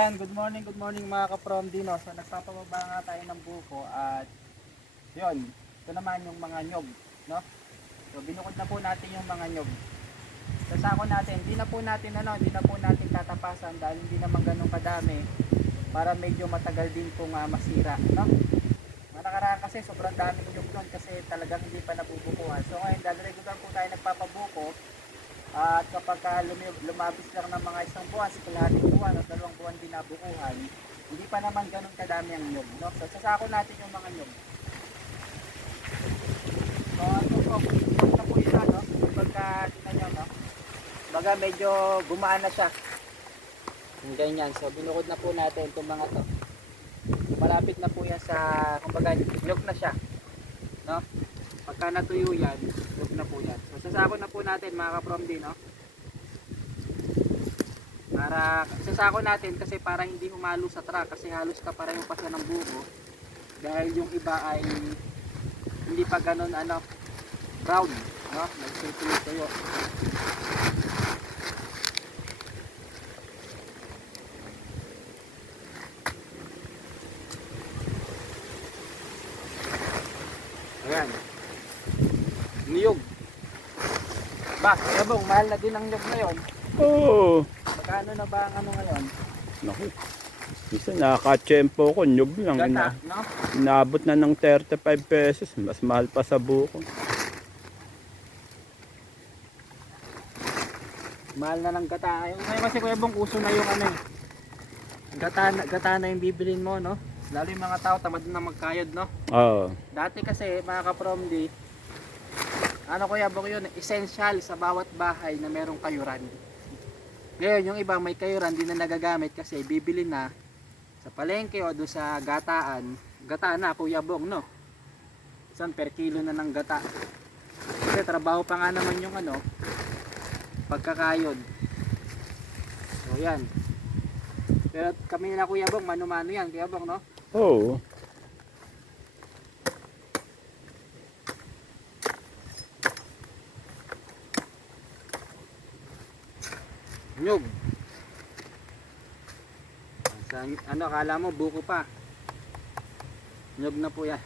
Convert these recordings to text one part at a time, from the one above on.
Good morning mga ka-from Dino. So nagpapababa nga tayo ng buko at yun, ito naman yung mga nyog, no? So binukod na po natin yung mga nyog. Sa sako natin, hindi na po natin tatapasan dahil hindi naman ganun kadami para medyo matagal din pong masira, no? Mga nakaraan kasi sobrang daming nyog nun kasi talagang hindi pa nabubukuhan. So ngayon dahil regular po tayo nagpapabuko at kapag lumabis lang ng mga isang buwan, kalahating buwan o 2 buwan din nabukuhan, hindi pa naman ganun kadami ang nyog, no? So sasako natin yung mga nyog. So ito po, nyog na po isa, no? Pagka tingnan nyo, no? Baga medyo gumaan na siya. Yung ganyan. So binukod na po natin itong mga to. Malapit na po yan sa, kumbaga nyog na siya, no? Pagka natuyo yan, nyog na po yan. So sasako na po natin mga ka-from din, no? Para sasako natin kasi para hindi humalo sa truck kasi halos kapareho pa siya ng buko dahil yung iba ay hindi pa ganun brown, no? Nagtutuyo. Ayan. Niyog. Ba, kaya bang mahal na din ang niyog ngayon. Oo. Magkano na ba ang ngayon? Naku. Isa nakaka-tsempo ko, nyug lang. Gata, no? Inaabot na ng 35 pesos. Mas mahal pa sa buko. Mahal na ng gata. Ngayon kasi kuya bang uso na yung gata na yung bibilin mo, no? Lalo yung mga tao tamad na magkayod, no? Oo. Dati kasi mga ka-promdi, kuya bang yun, essential sa bawat bahay na merong kayuran. Ngayon yung iba may kayuran din na nagagamit kasi bibili na sa palengke o doon sa gataan. Gata na kuya bong, no? Isang per kilo na ng gata. Kasi trabaho pa nga naman yung pagkakayod. So yan. Pero kami na kuya bong, mano-mano yan kuya bong, no? Oo. Nyog. Sa akala mo buko pa. Nyog na po yan.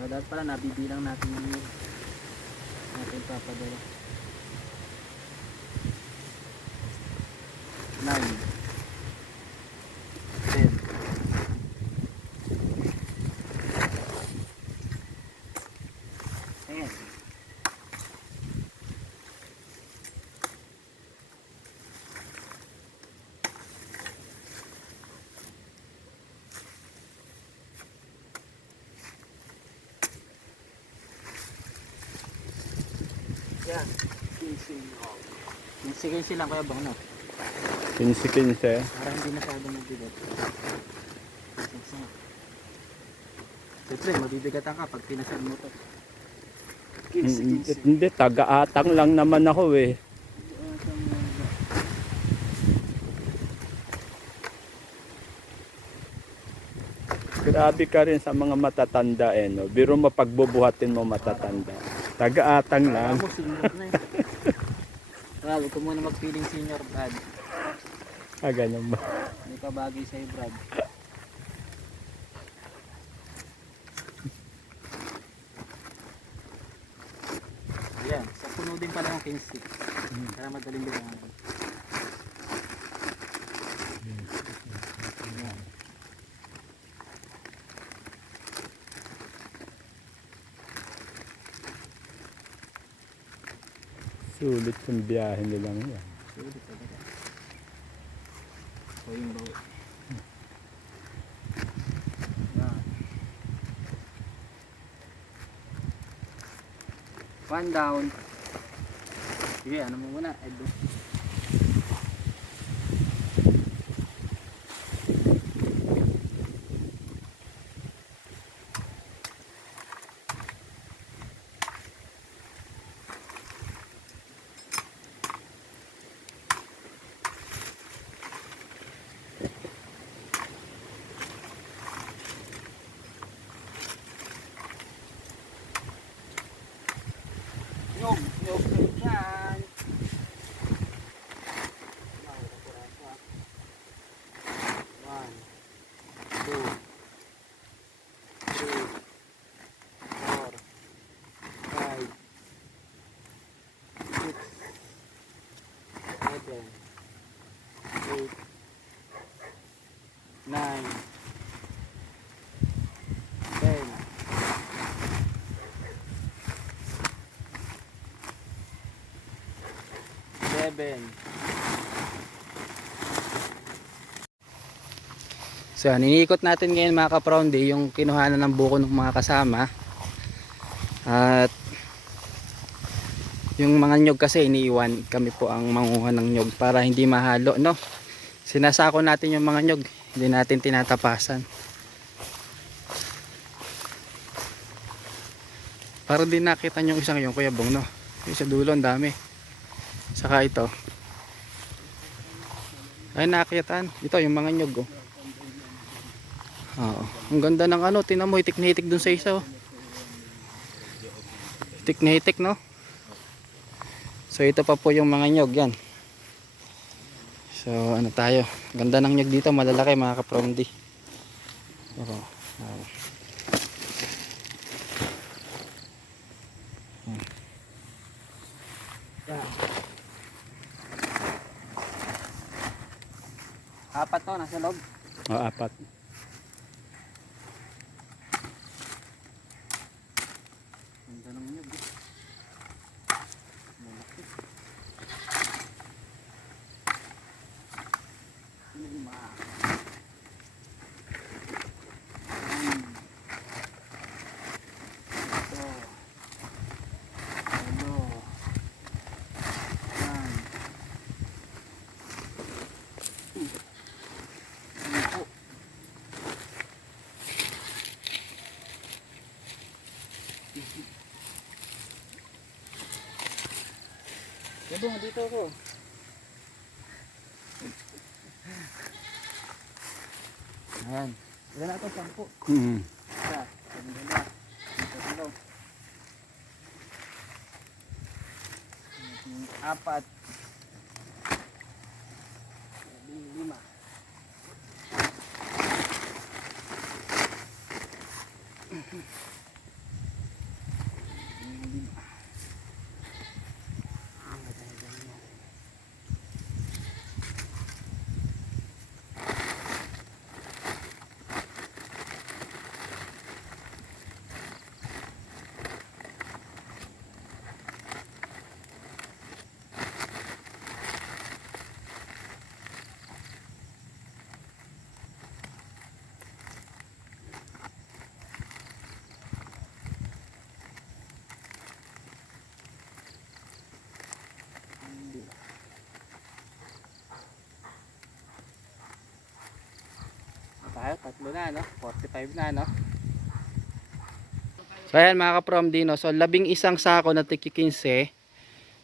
So dapat pala nabibilang natin yung nyog. Natin papadala. 9 10 Ayan. Yan. 15 lang kaya bang, no? 15-15. Para hindi masyadong mabigat. Siyempre, mabibigatan ka pag pinasan mo to. 15. Hindi, taga-atang lang naman ako eh. Grabe ka rin sa mga matatanda eh, no? Biro mo pagbubuhatin mo matatanda. Taga-atang lang. Ako, senior na eh. Brad, huwag ko muna magpiling senior, Brad. Ganun ba? Hindi ka bagay sa'yo, Brad. Ayan, sa puno din pala yung 15. Para madaling bilangan. Ayan. Sulit yung biyahe nilang yan. Sulit talaga. So yung bawi. Ayan. One down. Sige, ano mo muna, Edo. 8, 9, 10, 11. So yan, iniikot natin ngayon mga ka-Proundi yung kinuhanan ng buko ng mga kasama. At yung mga nyog kasi iniiwan, kami po ang manguha ng nyog para hindi mahalo, no? Sinasako natin yung mga nyog, hindi natin tinatapasan. Para din nakita nyo yung isang yung Kuya Bong, no? Yung sa dulo, ang dami. Saka ito. Ay, nakitaan. Ito, yung mga nyog, oh. Oo. Ang ganda ng ano, tinan mo, hitik na hitik dun sa isa, oh. Hitik na hitik, no? So, ito pa po yung mga nyog, yan. So, ano tayo? Ganda ng nyog dito, malalaki mga ka-Proundi. Oo. Oo. Yan. Apat to, nasa loob. O, 4. Ganda ng nyog, eh. Malaki. 5. 7, 8, 9, 10. Yabong, dito ako. Ayan. Ilan na ito? 10. Isa. Dalawa. Tatlo. 4. 5. Tayo, 3 na, no? 45 na, no? So ayan mga ka-Proundi, no? So 11 sako na tiki 15,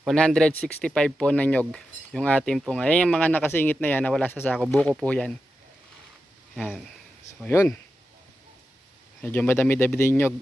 165 po na nyog yung ating po ngayon. Yung mga nakasingit na yan na wala sa sako, buko po yan. Yan. So yun. Medyo madami-dami din nyog.